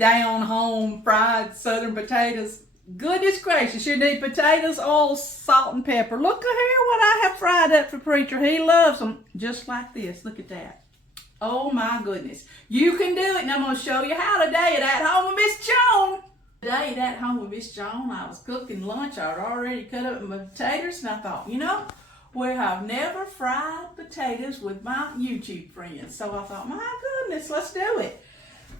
down home fried southern potatoes. Goodness gracious, you need potatoes, oil, salt, and pepper. Look here what I have fried up for Preacher. He loves them just like this. Look at that. Oh my goodness. You can do it, and I'm going to show you how today at Home with Miss Joan. Today at Home with Miss Joan, I was cooking lunch. I had already cut up my potatoes, and I thought, you know, where I've never fried potatoes with my YouTube friends. So I thought, my goodness, let's do it.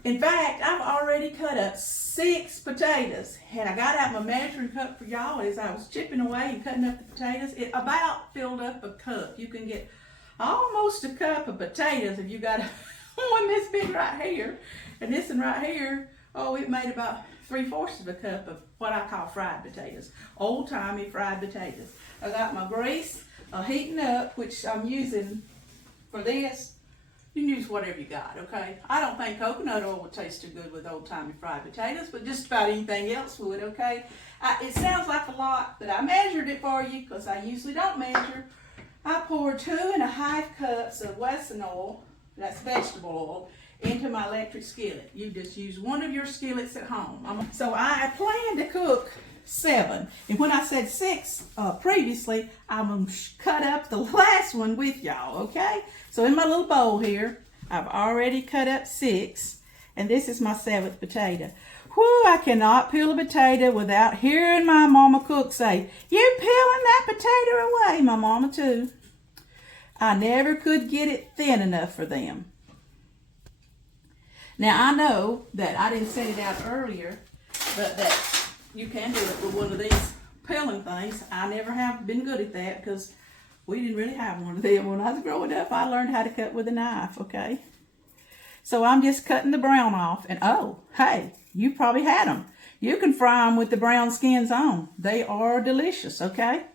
In fact, I've already cut up 6 potatoes, and I got out my measuring cup for y'all as I was chipping away and cutting up the potatoes. It about filled up a cup. You can get almost a cup of potatoes if you got one this big right here, and this one right here, oh, it made about 3/4 of a cup of what I call fried potatoes, old-timey fried potatoes. I got my grease heating up, which I'm using for this. You can use whatever you got, okay? I don't think coconut oil would taste too good with old-timey fried potatoes, but just about anything else would, okay? It sounds like a lot, but I measured it for you because I usually don't measure. I poured 2½ cups of Wesson oil, that's vegetable oil, into my electric skillet. You just use one of your skillets at home. So I plan to cook 7. And when I said 6 previously, I'm going to cut up the last one with y'all, okay? So in my little bowl here, I've already cut up 6. And this is my 7th potato. Whew, I cannot peel a potato without hearing my mama cook say, "You peeling that potato away," my mama too. I never could get it thin enough for them. Now I know that I didn't set it out earlier, but that you can do it with one of these peeling things. I never have been good at that because we didn't really have one of them when I was growing up. I learned how to cut with a knife, okay? So I'm just cutting the brown off, and oh, hey, you probably had them. You can fry them with the brown skins on. They are delicious, okay?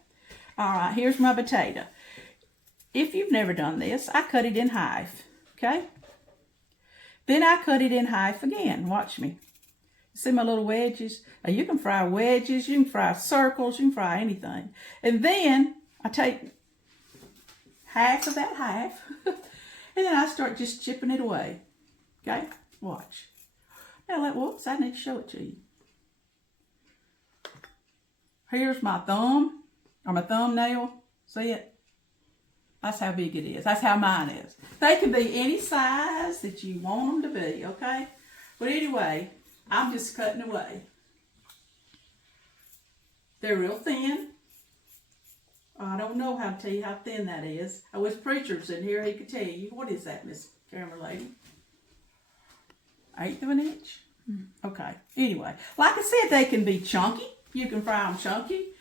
All right, here's my potato. If you've never done this, I cut it in half, okay? Then I cut it in half again. Watch me. See my little wedges? Now you can fry wedges, you can fry circles, you can fry anything. And then I take half of that half, and then I start just chipping it away. Okay? Watch. Now, whoops, I need to show it to you. Here's my thumb, or my thumbnail. See it? That's how big it is. That's how mine is. They can be any size that you want them to be, okay? But anyway, I'm just cutting away. They're real thin. I don't know how to tell you how thin that is. I wish Preacher was in here. He could tell you. What is that, Miss Camera Lady? 1/8 of an inch? Okay. Anyway, like I said, they can be chunky. You can fry them chunky.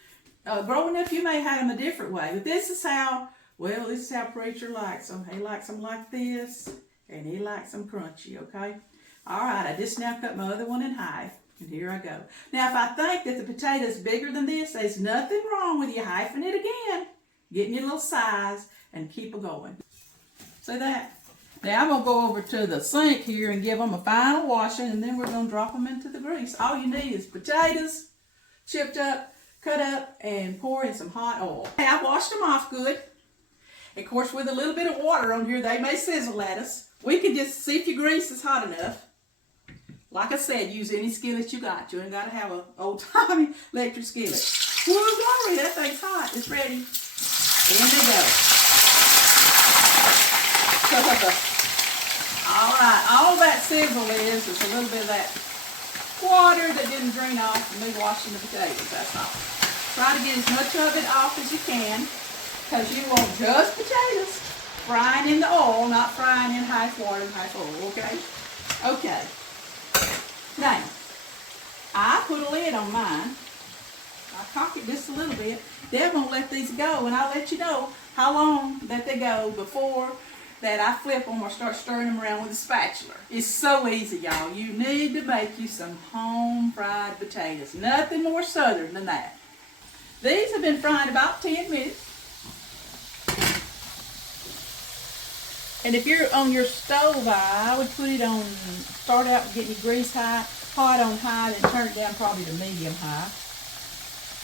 Growing up, you may have them a different way. But this is how, well, this is how Preacher likes them. He likes them like this, and he likes them crunchy, okay? All right, I just now cut my other one in half, and here I go. Now, if I think that the potato's bigger than this, there's nothing wrong with you halving it again, getting your little size, and keep it going. See that? Now, I'm going to go over to the sink here and give them a final washing, and then we're going to drop them into the grease. All you need is potatoes, chipped up, cut up, and pour in some hot oil. I washed them off good. Of course, with a little bit of water on here, they may sizzle at us. We can just see if your grease is hot enough. Like I said, use any skillet you got. You ain't got to have an old-timey electric skillet. Woo, glory, that thing's hot. It's ready. In they go. All right, all that sizzle is a little bit of that water that didn't drain off from me washing the potatoes, that's all. Try to get as much of it off as you can, because you want just potatoes frying in the oil, not frying in half water and half oil, okay? Okay. Now, I put a lid on mine. I cock it just a little bit. Then I'm going to let these go, and I'll let you know how long that they go before that I flip them or start stirring them around with a spatula. It's so easy, y'all. You need to make you some home-fried potatoes. Nothing more southern than that. These have been frying about 10 minutes. And if you're on your stove, I would put it on, start out getting your grease hot on high, then turn it down probably to medium high.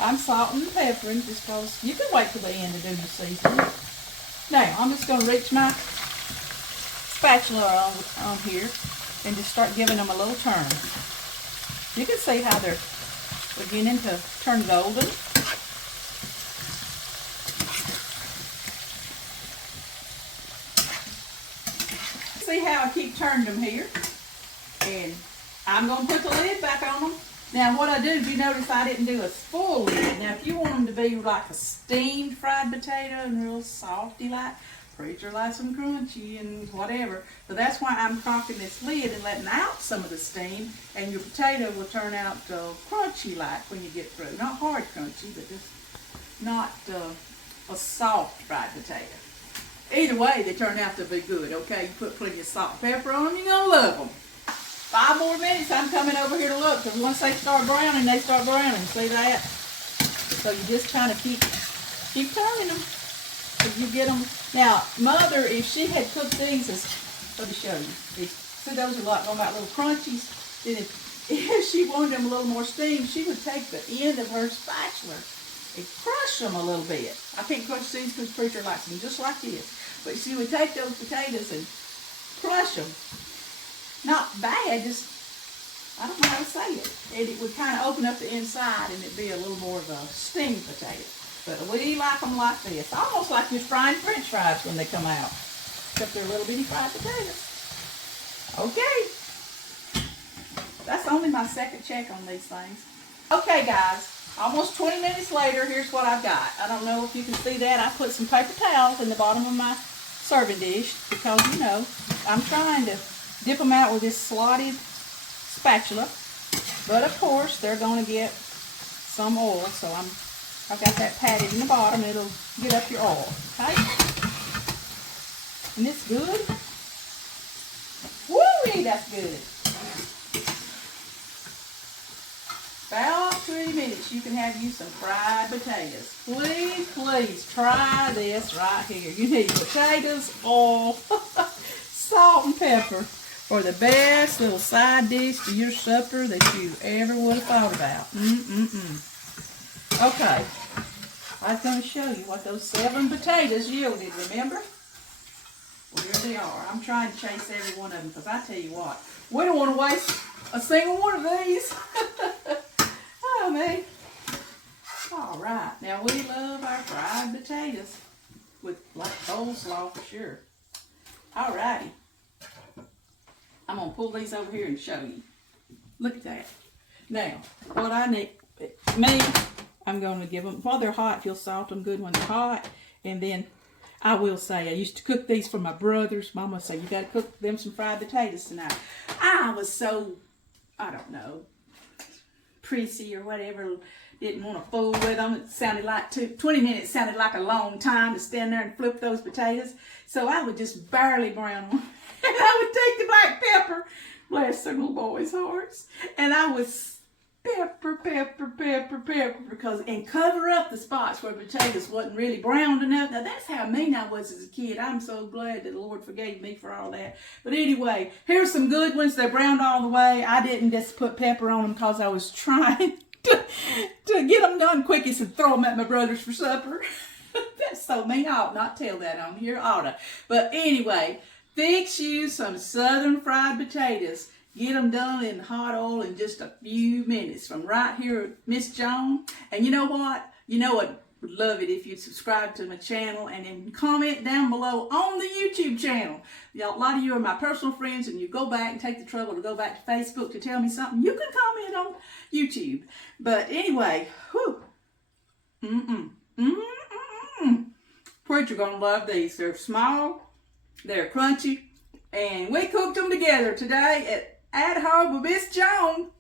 I'm salting and peppering just because you can wait till the end to do your seasoning. Now, I'm just going to reach my spatula on here, and just start giving them a little turn. You can see how they're beginning to turn golden. See how I keep turning them here, and I'm going to put the lid back on them. Now what I do, if you notice, I didn't do a full lid. Now if you want them to be like a steamed fried potato and real softy like, Preacher likes them crunchy and whatever, so that's why I'm crocking this lid and letting out some of the steam, and your potato will turn out crunchy like when you get through. Not hard crunchy, but just not a soft fried potato. Either way, they turn out to be good, okay? You put plenty of salt and pepper on them, you're going to love them. 5 more minutes, I'm coming over here to look, because once they start browning, they start browning. See that? So you just kind of keep turning them. If you get them. Now, Mother, if she had cooked these, let me show you. See, those are like little crunchies. Then if she wanted them a little more steamed, she would take the end of her spatula and crush them a little bit. I can't crush these because Preacher likes them just like this. But she would take those potatoes and crush them. Not bad, just, I don't know how to say it. And it would kind of open up the inside and it'd be a little more of a steamed potato. But we like them like this. Almost like you're frying French fries when they come out. Except they're little bitty fried potatoes. Okay. That's only my second check on these things. Okay, guys. Almost 20 minutes later, here's what I've got. I don't know if you can see that. I put some paper towels in the bottom of my serving dish because, you know, I'm trying to dip them out with this slotted spatula. But, of course, they're going to get some oil, so I've got that padded in the bottom. It'll get up your oil, okay? And it's good. Woo-wee, that's good. About 20 minutes, you can have you some fried potatoes. Please, please try this right here. You need potatoes, oil, salt, and pepper for the best little side dish to your supper that you ever would have thought about. Okay, I was going to show you what those 7 potatoes yielded, remember? Well, here they are. I'm trying to chase every one of them because I tell you what, we don't want to waste a single one of these. Oh, man. All right. Now, we love our fried potatoes with like coleslaw for sure. All righty. I'm going to pull these over here and show you. Look at that. Now, what I need, I'm going to give them, while they're hot, you'll salt them good when they're hot. And then I will say, I used to cook these for my brothers. Mama would say, you got to cook them some fried potatoes tonight. I was so, I don't know, prissy or whatever, didn't want to fool with them. It sounded like 20 minutes sounded like a long time to stand there and flip those potatoes. So I would just barely brown them. And I would take the black pepper, bless their little boys' hearts, and I would pepper, and cover up the spots where potatoes wasn't really browned enough. Now that's how mean I was as a kid. I'm so glad that the Lord forgave me for all that. But anyway, here's some good ones. They're browned all the way. I didn't just put pepper on them because I was trying to get them done quickest and throw them at my brothers for supper. That's so mean. I ought not tell that on here, oughta. But anyway, fix you some southern fried potatoes. Get them done in hot oil in just a few minutes from right here at Miss Joan. And you know what? You know I'd love it if you'd subscribe to my channel and then comment down below on the YouTube channel. A lot of you are my personal friends and you go back and take the trouble to go back to Facebook to tell me something. You can comment on YouTube. But anyway, whew. Preacher gonna love these. They're small, they're crunchy, and we cooked them together today at home with Miss Joan.